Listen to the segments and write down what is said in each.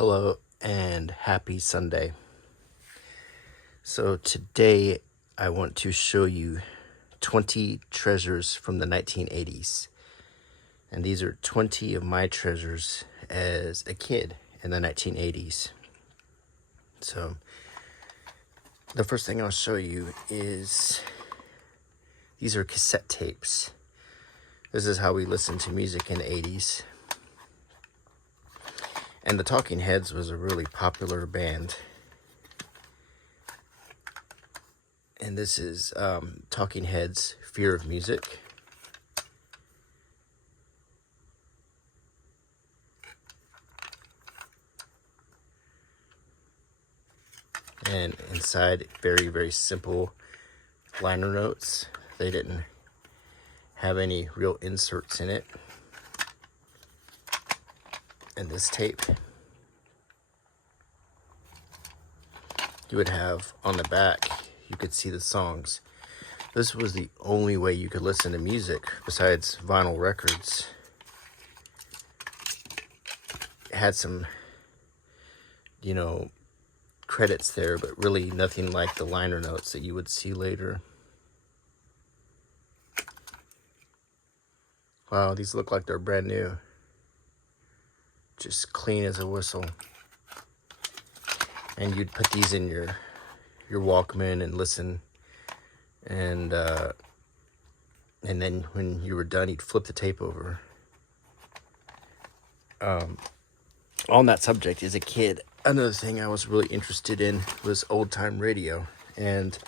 Hello and happy Sunday. So today I want to show you 20 treasures from the 1980s. And these are 20 of my treasures as a kid in the 1980s. So the first thing I'll show you is these are cassette tapes. This is how we listened to music in the 80s. And the Talking Heads was a really popular band. And this is Talking Heads' Fear of Music. And inside, very, very simple liner notes. They didn't have any real inserts in it. And this tape, you would have on the back, you could see the songs. This was the only way you could listen to music besides vinyl records. It had some, credits there, but really nothing like the liner notes that you would see later. Wow, these look like they're brand new. Just clean as a whistle. And you'd put these in your Walkman and listen, and then when you were done, you'd flip the tape over. On that subject, as a kid, another thing I was really interested in was old-time radio, and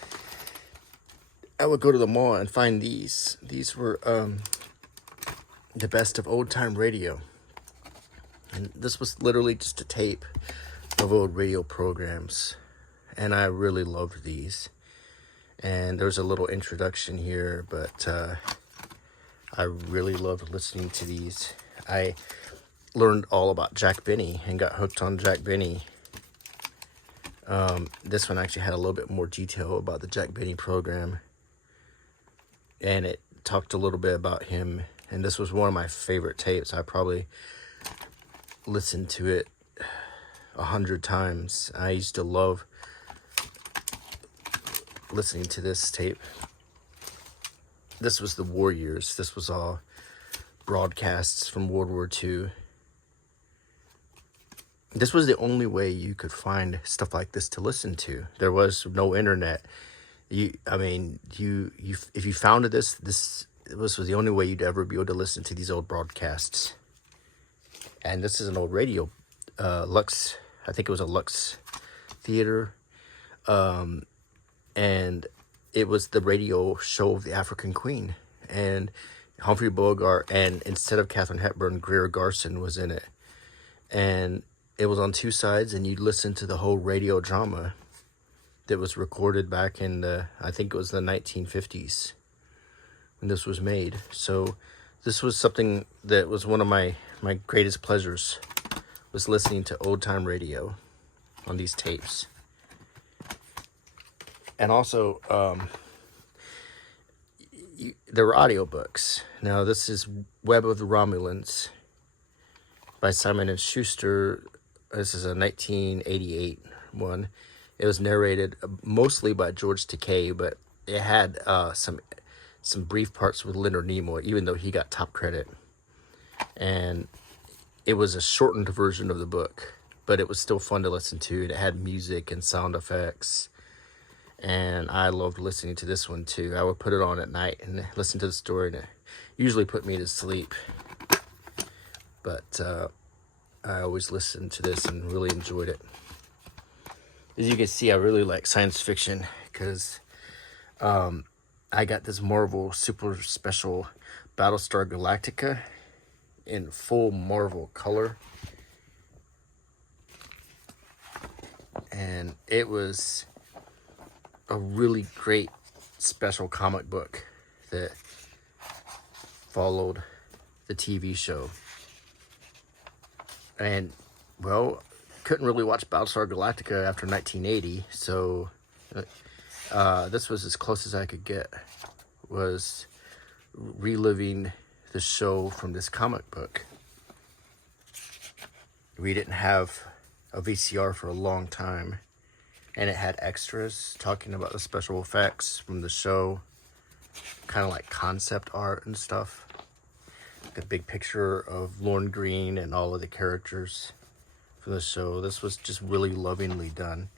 I would go to the mall and find these. These were the best of old-time radio. And this was literally just a tape of old radio programs. And I really loved these. And there's a little introduction here, but I really loved listening to these. I learned all about Jack Benny and got hooked on Jack Benny. This one actually had a little bit more detail about the Jack Benny program. And it talked a little bit about him. And this was one of my favorite tapes. I probably listened to it 100 times. I used to love listening to this tape. This was the war years. This was all broadcasts from World War II. This was the only way you could find stuff like this to listen to. There was no internet. If you found this was the only way you'd ever be able to listen to these old broadcasts. And this is an old radio, Lux, I think it was a Lux theater. And it was the radio show of the African Queen. And Humphrey Bogart, and instead of Katharine Hepburn, Greer Garson was in it. And it was on two sides, and you'd listen to the whole radio drama that was recorded back in I think it was the 1950s when this was made. So this was something that was one of my greatest pleasures, was listening to old-time radio on these tapes. And also, there were audiobooks. Now, this is Web of the Romulans by Simon & Schuster. This is a 1988 one. It was narrated mostly by George Takei, but it had some brief parts with Leonard Nimoy, even though he got top credit. And it was a shortened version of the book, but it was still fun to listen to. It had music and sound effects, and I loved listening to this one too. I would put it on at night and listen to the story, and it usually put me to sleep. But I always listened to this and really enjoyed it. As you can see, I really like science fiction because I got this Marvel Super Special Battlestar Galactica in full Marvel color. And it was a really great special comic book that followed the TV show. And, well, couldn't really watch Battlestar Galactica after 1980, so this was as close as I could get, was reliving the show from this comic book. We didn't have a VCR for a long time. And it had extras talking about the special effects from the show. Kind of like concept art and stuff. Like a big picture of Lorne Green and all of the characters from the show. This was just really lovingly done.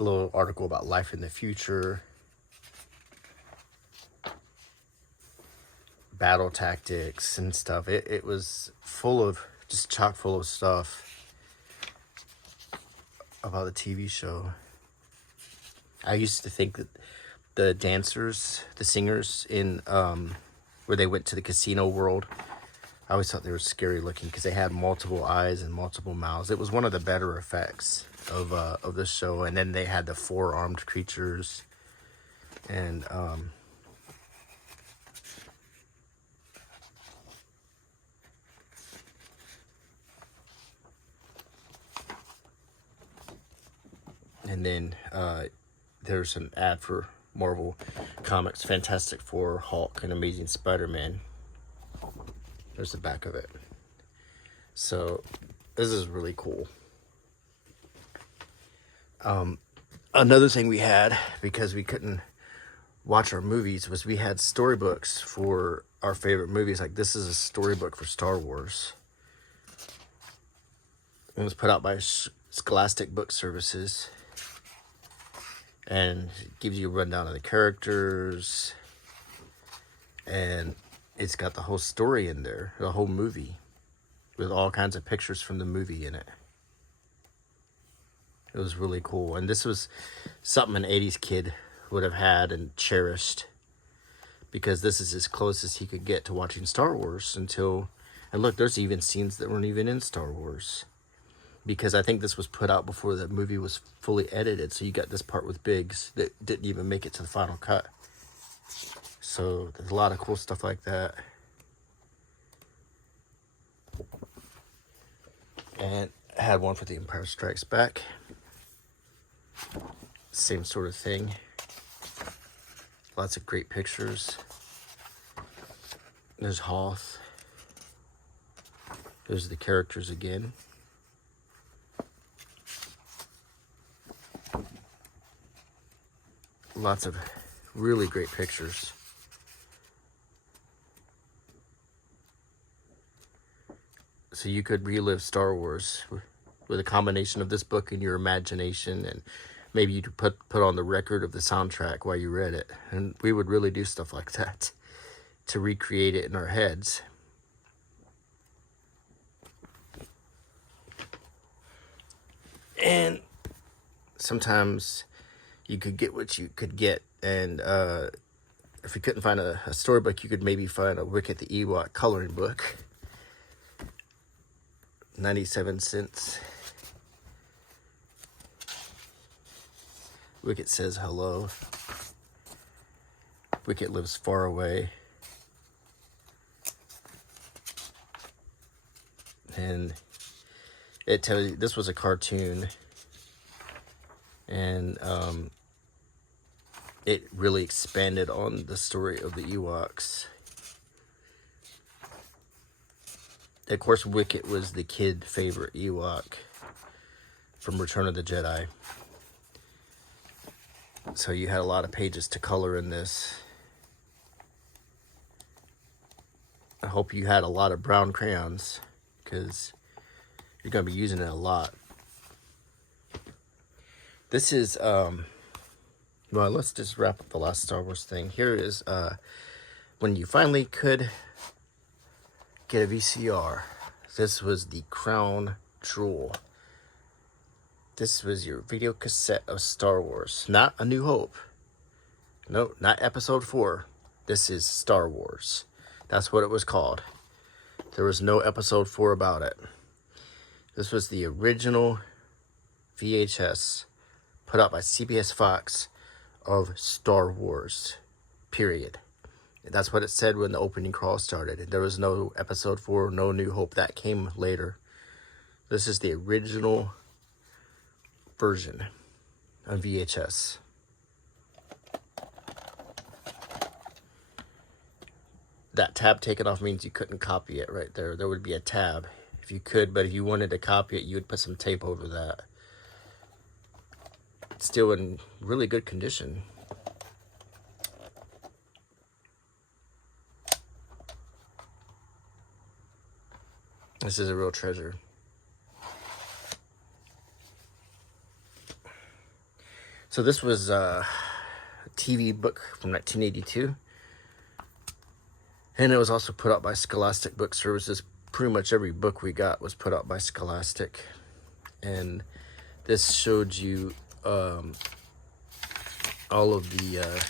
A little article about life in the future. Battle tactics and stuff. It was full of, just chock full of stuff about the TV show. I used to think that the dancers, the singers in where they went to the casino world, I always thought they were scary looking because they had multiple eyes and multiple mouths. It was one of the better effects of the show. And then they had the four-armed creatures, and then there's an ad for Marvel Comics, Fantastic Four, Hulk, and Amazing Spider-Man. There's the back of it. So this is really cool. Another thing we had, because we couldn't watch our movies, was we had storybooks for our favorite movies. Like this is a storybook for Star Wars. It was put out by Scholastic Book Services. And it gives you a rundown of the characters. And it's got the whole story in there, the whole movie, with all kinds of pictures from the movie in it. It was really cool. And this was something an 80s kid would have had and cherished, because this is as close as he could get to watching Star Wars until, and look, there's even scenes that weren't even in Star Wars. Because I think this was put out before the movie was fully edited. So you got this part with Biggs that didn't even make it to the final cut. So there's a lot of cool stuff like that. And I had one for The Empire Strikes Back. Same sort of thing. Lots of great pictures. There's Hoth. There's the characters again. Lots of really great pictures. So you could relive Star Wars with a combination of this book and your imagination, and maybe you could put on the record of the soundtrack while you read it. And we would really do stuff like that to recreate it in our heads. And sometimes you could get what you could get, and if you couldn't find a storybook, you could maybe find a Wicket the Ewok coloring book. 97 cents. Wicket says hello. Wicket lives far away. And it tells you this was a cartoon. And it really expanded on the story of the Ewoks. Of course, Wicket was the kid favorite Ewok from Return of the Jedi. So you had a lot of pages to color in this. I hope you had a lot of brown crayons, because you're going to be using it a lot. This is, well, let's just wrap up the last Star Wars thing. Here is when you finally could get a VCR. This was the crown jewel. This was your video cassette of Star Wars. Not A New Hope. No, not Episode 4. This is Star Wars. That's what it was called. There was no Episode 4 about it. This was the original VHS put out by CBS Fox of Star Wars, period. That's what it said when the opening crawl started. There was no Episode 4, no New Hope. That came later. This is the original version on VHS. That tab taken off means you couldn't copy it right there. There would be a tab if you could, but if you wanted to copy it, you would put some tape over that. It's still in really good condition. This is a real treasure. So this was a TV book from 1982. And it was also put out by Scholastic Book Services. Pretty much every book we got was put out by Scholastic. And this showed you all of the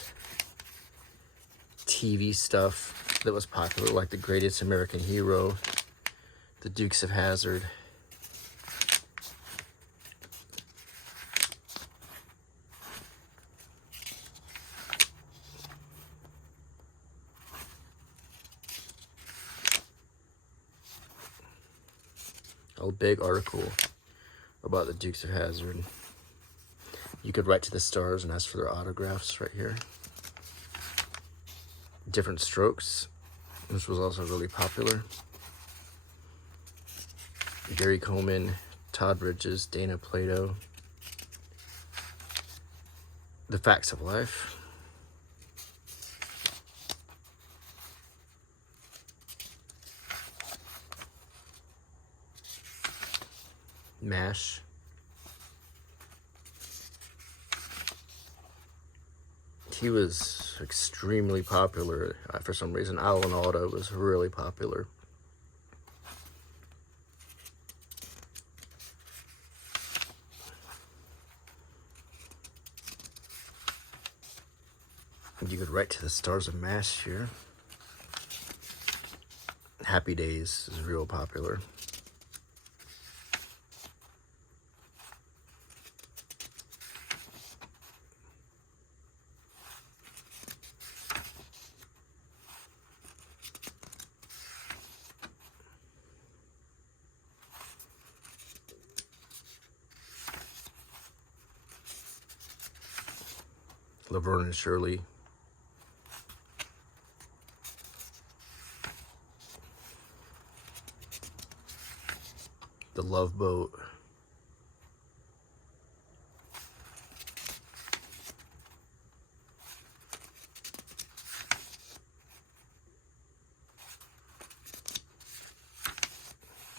TV stuff that was popular, like The Greatest American Hero, The Dukes of Hazzard. A big article about the Dukes of Hazzard. You could write to the stars and ask for their autographs right here. Different Strokes. This was also really popular. Gary Coleman, Todd Bridges, Dana Plato. The Facts of Life. MASH. He was extremely popular. For some reason, Alan Alda was really popular. You could write to the stars of MASH here. Happy Days is real popular. Laverne and Shirley. The Love Boat.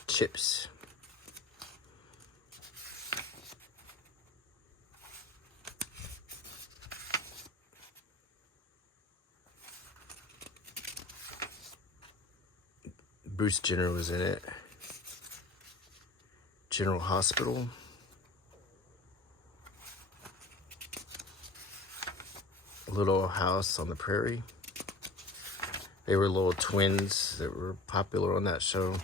Chips. Bruce Jenner was in it. General Hospital. Little House on the Prairie. They were little twins that were popular on that show.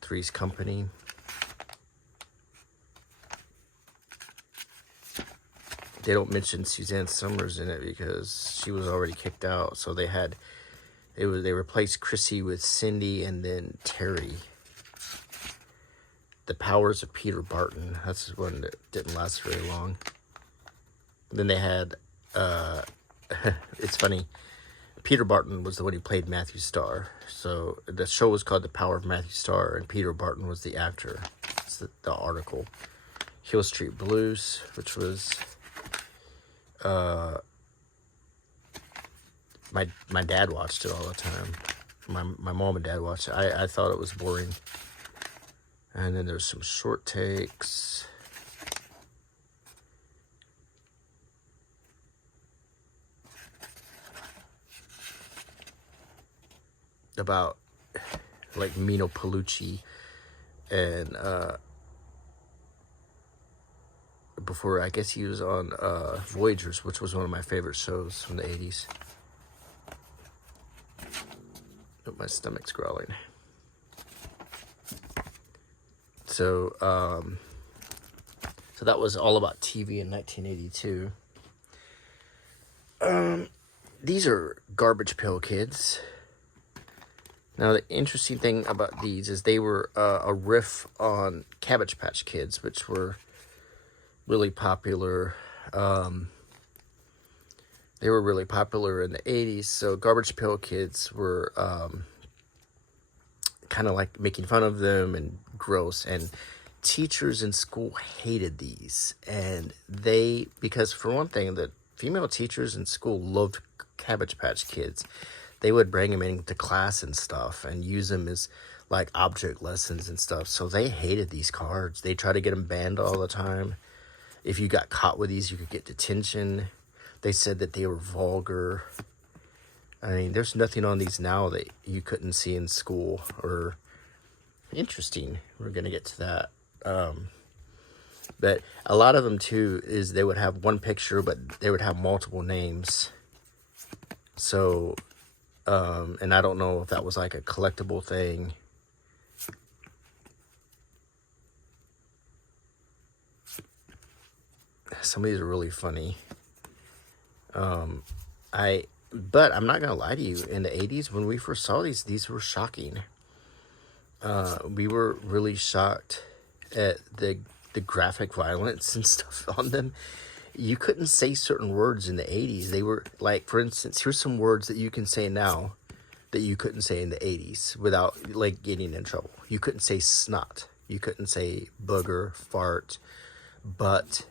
Three's Company. They don't mention Suzanne Summers in it because she was already kicked out. So they replaced Chrissy with Cindy and then Terry. The Powers of Peter Barton. That's one that didn't last very long. Then they had, it's funny, Peter Barton was the one who played Matthew Starr. So the show was called The Power of Matthew Starr, and Peter Barton was the actor. It's the article. Hill Street Blues, which was, my dad watched it all the time. My mom and dad watched it. I thought it was boring. And then there's some short takes. About like Mino Pellucci and before, I guess he was on Voyagers, which was one of my favorite shows from the 80s. Oh, my stomach's growling. So, so that was all about TV in 1982. These are Garbage Pail Kids. Now, the interesting thing about these is they were a riff on Cabbage Patch Kids, which were really popular. They were really popular in the 80s. So Garbage Pail Kids were kind of like making fun of them and gross. And teachers in school hated these. And because for one thing, the female teachers in school loved Cabbage Patch Kids. They would bring them into class and stuff and use them as like object lessons and stuff. So they hated these cards. They tried to get them banned all the time. If you got caught with these, you could get detention. They said that they were vulgar. I mean, there's nothing on these now that you couldn't see in school. Or interesting. We're going to get to that. But a lot of them, too, is they would have one picture, but they would have multiple names. So, and I don't know if that was like a collectible thing. Some of these are really funny. But I'm not gonna lie to you. In the 80s, when we first saw these were shocking. We were really shocked at the graphic violence and stuff on them. You couldn't say certain words in the 80s. They were like, for instance, here's some words that you can say now that you couldn't say in the 80s without like getting in trouble. You couldn't say snot. You couldn't say booger, fart, butt.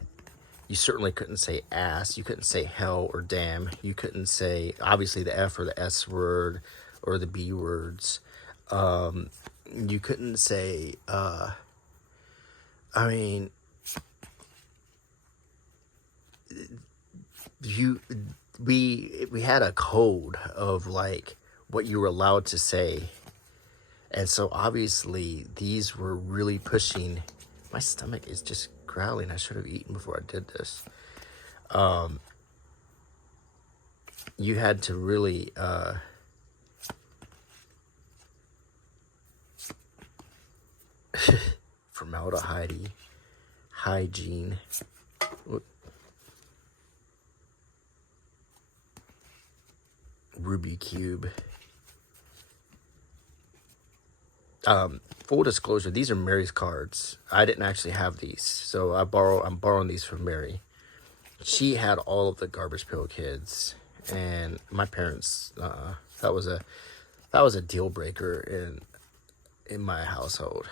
You certainly couldn't say ass. You couldn't say hell or damn. You couldn't say, obviously, the F or the S word or the B words. You couldn't say, we had a code of like what you were allowed to say. And so obviously these were really pushing. My stomach is just growling. I should have eaten before I did this. You had to really formaldehyde, hygiene. Ruby Cube. Full disclosure, these are Mary's cards. I didn't actually have these, so I'm borrowing these from Mary. She had all of the Garbage Pail Kids, and my parents, that was a deal breaker in my household.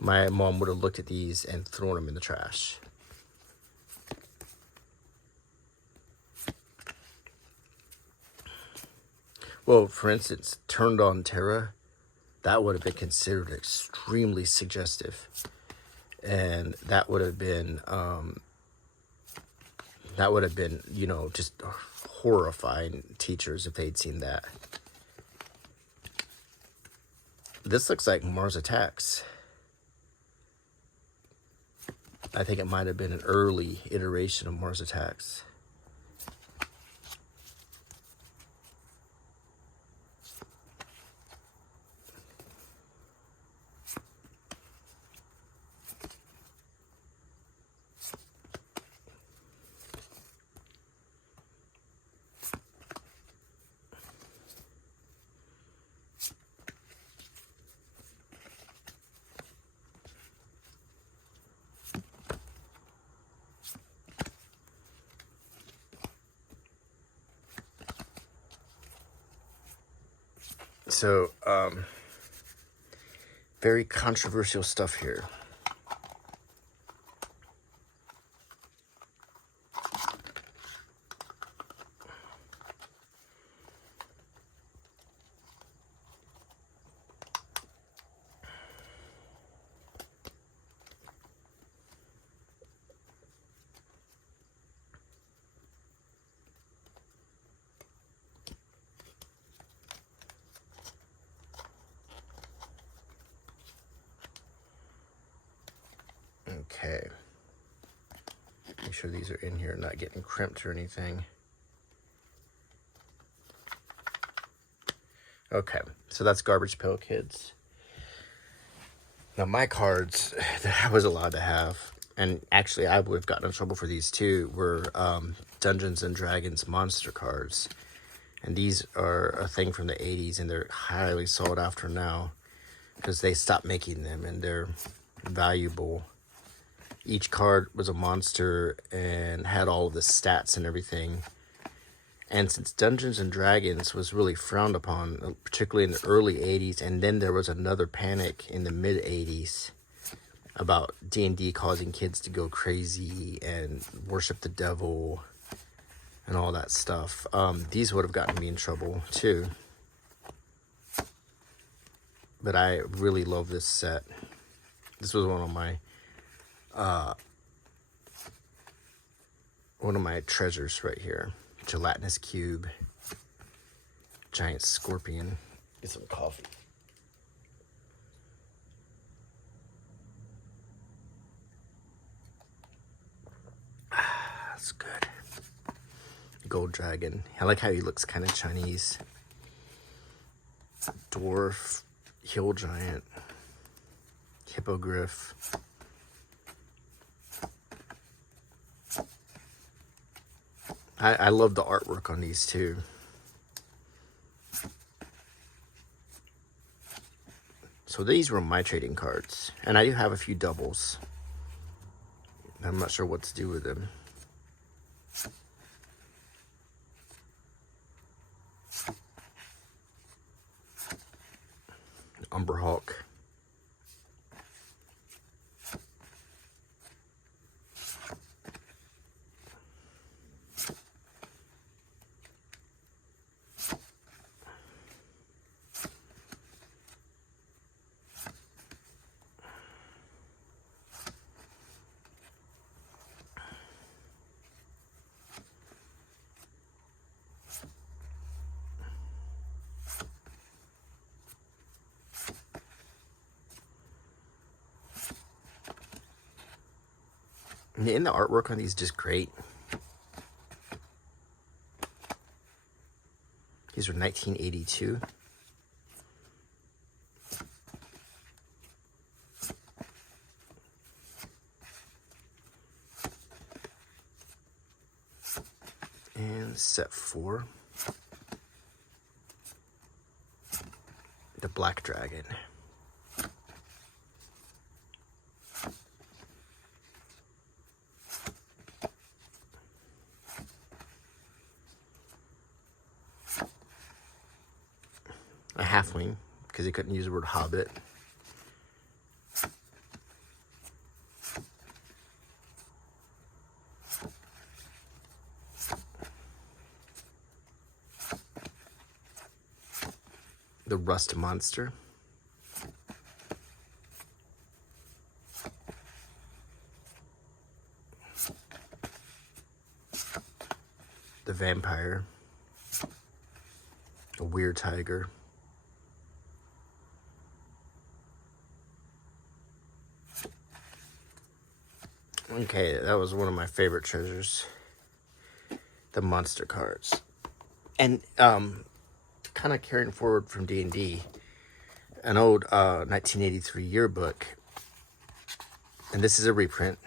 My mom would have looked at these and thrown them in the trash. Well, for instance, Turned On Terra, that would have been considered extremely suggestive. And that would have been, you know, just horrifying teachers if they'd seen that. This looks like Mars Attacks. I think it might have been an early iteration of Mars Attacks. So, very controversial stuff here. Okay. Make sure these are in here, not getting crimped or anything. Okay, so that's Garbage Pail Kids. Now my cards that I was allowed to have, and actually I would have gotten in trouble for these too, were Dungeons and Dragons monster cards. And these are a thing from the 80s, and they're highly sought after now because they stopped making them, and they're valuable. Each card was a monster and had all of the stats and everything. And since Dungeons and Dragons was really frowned upon, particularly in the early 80s, and then there was another panic in the mid 80s about D&D causing kids to go crazy and worship the devil and all that stuff. These would have gotten me in trouble too. But I really love this set. This was one of my treasures right here. Gelatinous cube, giant scorpion. Get some coffee. That's good. Gold dragon. I like how he looks kind of Chinese. Dwarf, hill giant, hippogriff. I love the artwork on these too. So these were my trading cards. And I do have a few doubles. I'm not sure what to do with them. Umberhawk. And the artwork on these is just great. These are 1982. And set 4. The Black Dragon. A halfling, because he couldn't use the word hobbit. The Rust Monster. The Vampire. A Weird Tiger. Okay, that was one of my favorite treasures. The monster cards. And kind of carrying forward from D&D, an old 1983 yearbook. And this is a reprint,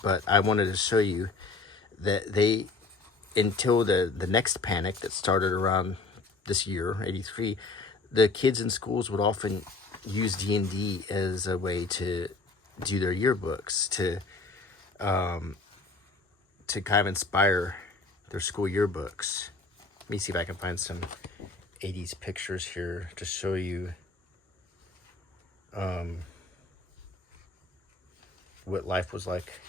but I wanted to show you that they, until the next panic that started around this year, 83, the kids in schools would often use D&D as a way to do their yearbooks, to kind of inspire their school yearbooks. Let me see if I can find some 80s pictures here to show you what life was like.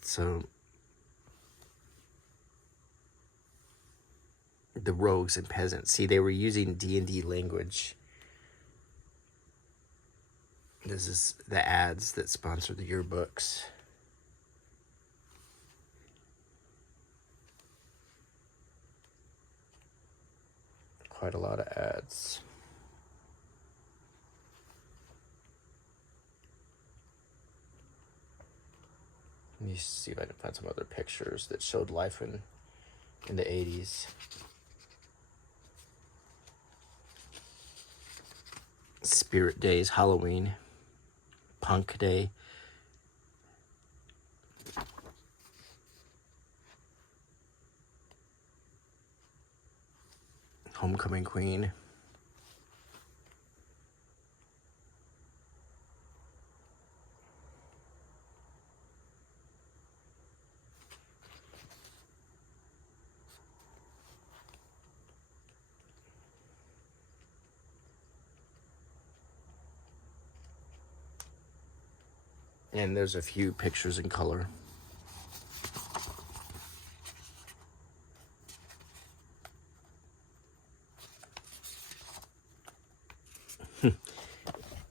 So the rogues and peasants, see, they were using D&D language. This is the ads that sponsor the yearbooks. Quite a lot of ads. Let me see if I can find some other pictures that showed life in the 80s. Spirit Days, Halloween, Punk Day. Homecoming Queen. And there's a few pictures in color.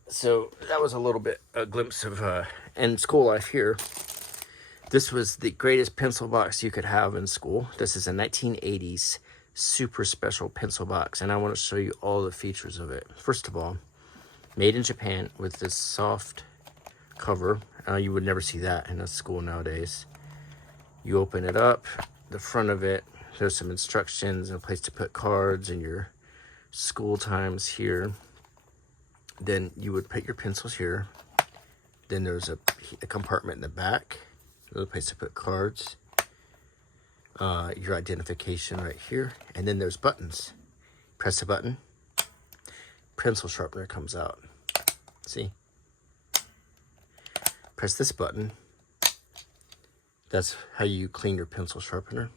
So that was a little bit a glimpse of in school life here. This was the greatest pencil box you could have in school. This is a 1980s super special pencil box, and I want to show you all the features of it. First of all, made in Japan with this soft cover. You would never see that in a school nowadays. You open it up, the front of it, there's some instructions and a place to put cards and your school times here. Then you would put your pencils here. Then there's a compartment in the back, another place to put cards, your identification right here, and then there's buttons. Press a button, pencil sharpener comes out. See? Press this button. That's how you clean your pencil sharpener.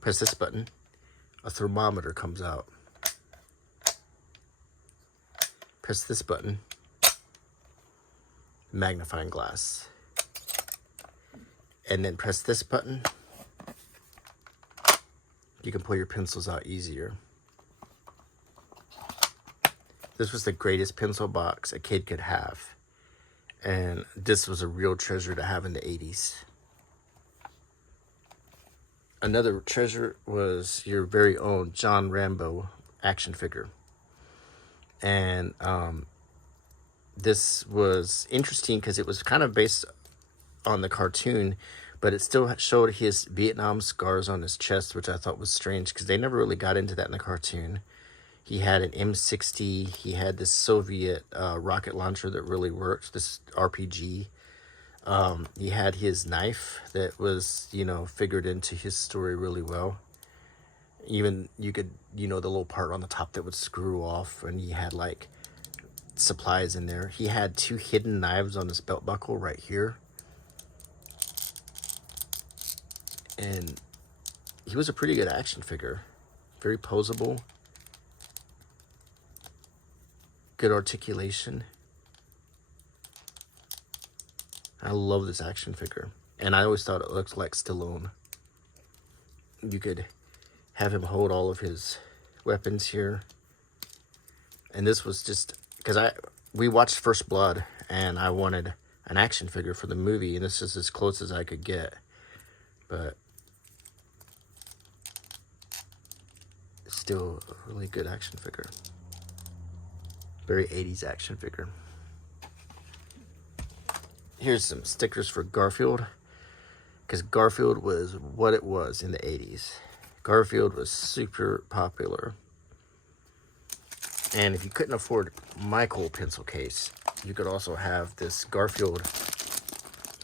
Press this button, a thermometer comes out. Press this button, magnifying glass. And then press this button. You can pull your pencils out easier. This was the greatest pencil box a kid could have. And this was a real treasure to have in the 80s. Another treasure was your very own John Rambo action figure. And this was interesting because it was kind of based on the cartoon, but it still showed his Vietnam scars on his chest, which I thought was strange because they never really got into that in the cartoon. He had an M60. He had this Soviet rocket launcher that really worked, this RPG. He had his knife that was, figured into his story really well. Even you could, the little part on the top that would screw off, and he had like supplies in there. He had 2 hidden knives on his belt buckle right here. And he was a pretty good action figure. Very posable. Good articulation. I love this action figure. And I always thought it looked like Stallone. You could have him hold all of his weapons here. And this was just because we watched First Blood and I wanted an action figure for the movie, and this is as close as I could get. But it's still a really good action figure. Very 80s action figure. Here's some stickers for Garfield, because Garfield was what it was in the 80s. Garfield was super popular. And if you couldn't afford my cool pencil case, you could also have this Garfield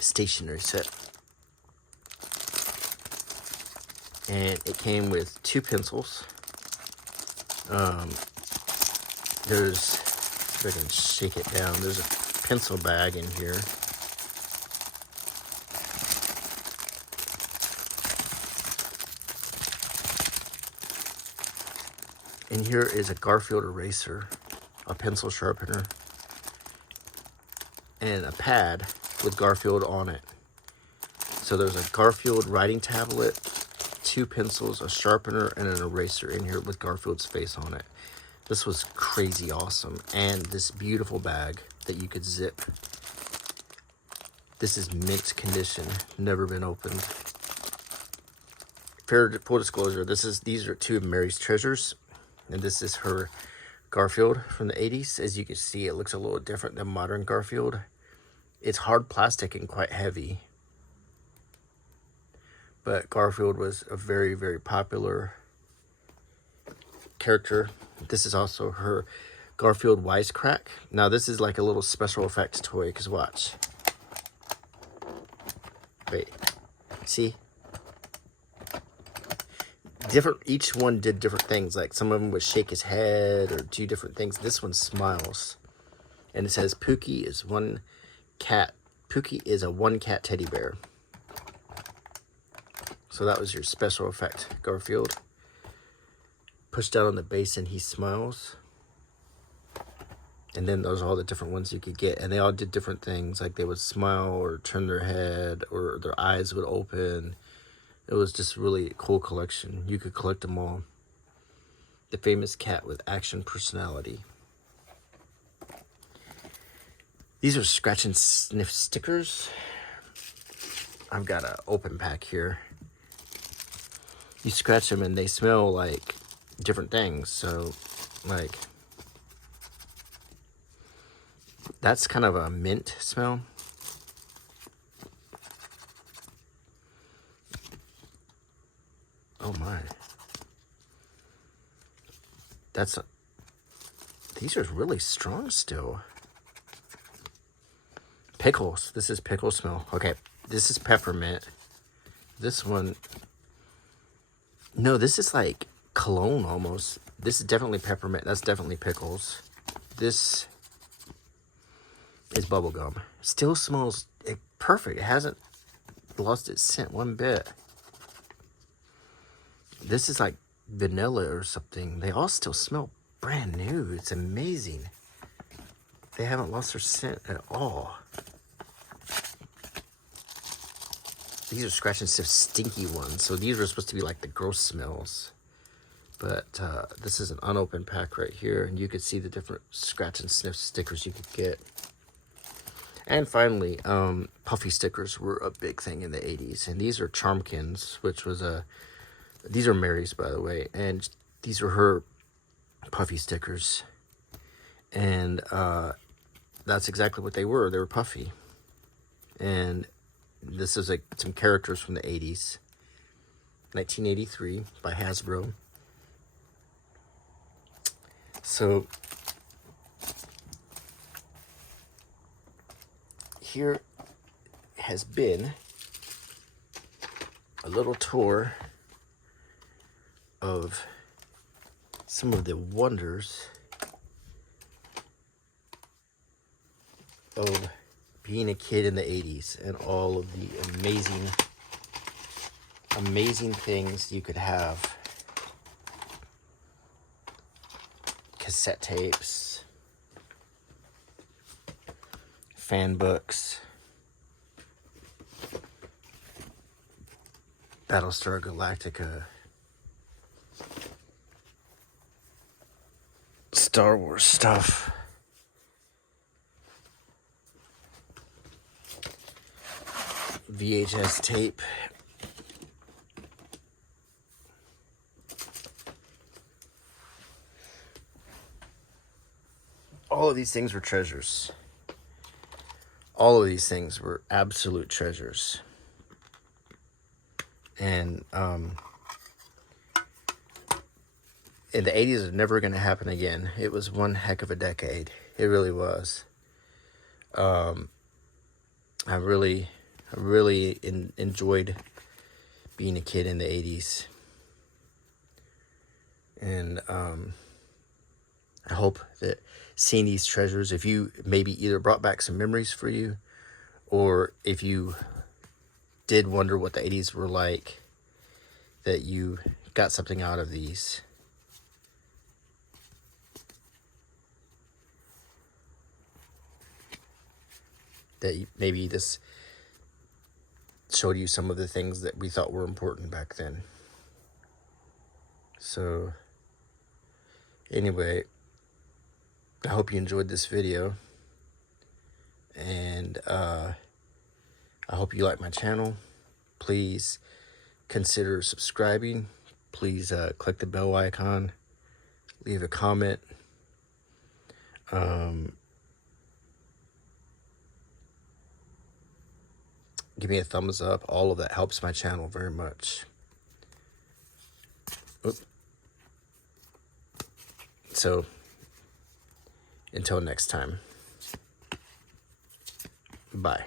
stationery set. And it came with 2 pencils. There's, if I can shake it down, there's a pencil bag in here. And here is a Garfield eraser, a pencil sharpener, and a pad with Garfield on it. So there's a Garfield writing tablet, 2 pencils, a sharpener, and an eraser in here with Garfield's face on it. This was crazy awesome. And this beautiful bag that you could zip. This is mint condition, never been opened. Full disclosure, these are 2 of Mary's treasures. And this is her Garfield from the 80s. As you can see, it looks a little different than modern Garfield. It's hard plastic and quite heavy. But Garfield was a very, very popular character. This is also her Garfield Wisecrack. Now this is like a little special effects toy, because watch. Wait, see? Each one did different things. Like some of them would shake his head or do different things. This one smiles. And it says Pookie is one cat. Pookie is a 1-cat teddy bear. So that was your special effect, Garfield. Push down on the base and he smiles. And then those are all the different ones you could get. And they all did different things. Like they would smile or turn their head or their eyes would open. It was just really a cool collection. You could collect them all. The famous cat with action personality. These are scratch and sniff stickers. I've got an open pack here. You scratch them and they smell like different things. So, like, that's kind of a mint smell. Oh my. These are really strong still. Pickles. This is pickle smell. Okay, this is peppermint. This one, no, this is like cologne almost. This is definitely peppermint. That's definitely pickles. This is bubblegum. Still smells perfect. It hasn't lost its scent one bit. This is like vanilla or something. They all still smell brand new. It's amazing. They haven't lost their scent at all. These are scratch and sniff stinky ones. So these are supposed to be like the gross smells. But this is an unopened pack right here. And you can see the different scratch and sniff stickers you could get. And finally, Puffy stickers were a big thing in the 80s. And these are Charmkins, which was these are Mary's, by the way. And these are her Puffy stickers. And that's exactly what they were. They were Puffy. And this is like some characters from the 80s. 1983 by Hasbro. So here has been a little tour of some of the wonders of being a kid in the 80s and all of the amazing things you could have. Cassette tapes, fan books, Battlestar Galactica, Star Wars stuff, VHS tape, all of these things were treasures. All of these things were absolute treasures. And in the 80s, it's never going to happen again. It was one heck of a decade. It really was. I really enjoyed being a kid in the 80s. And I hope that seeing these treasures, if you maybe either brought back some memories for you, or if you did wonder what the 80s were like, that you got something out of these. That maybe this showed you some of the things that we thought were important back then. So, anyway, I hope you enjoyed this video. And I hope you like my channel. Please consider subscribing. Please click the bell icon. Leave a comment. Give me a thumbs up. All of that helps my channel very much. Oops. So, until next time. Bye.